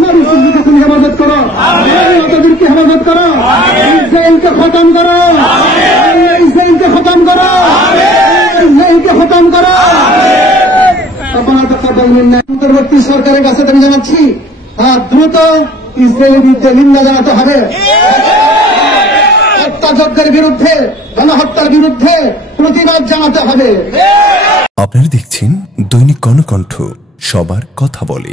নারী শিশুকে হেফাজত করো, মাতাদেরকে হেফাজত করো, ইসরায়েলকে খতম করো, ইসরায়েলকে খতম করো, ইসরায়েলকে খতম করো। অন্তর্বর্তী সরকারের কাছে আমি জানাচ্ছি, দ্রুত ইসরায়েলের বিরুদ্ধে নিন্দা জানাতে হবে, হত্যাযজ্ঞের বিরুদ্ধে, গণহত্যার বিরুদ্ধে প্রতিবাদ জানাতে হবে। আপনারা দেখছেন দৈনিক কর্ণকণ্ঠ, সবার কথা বলে।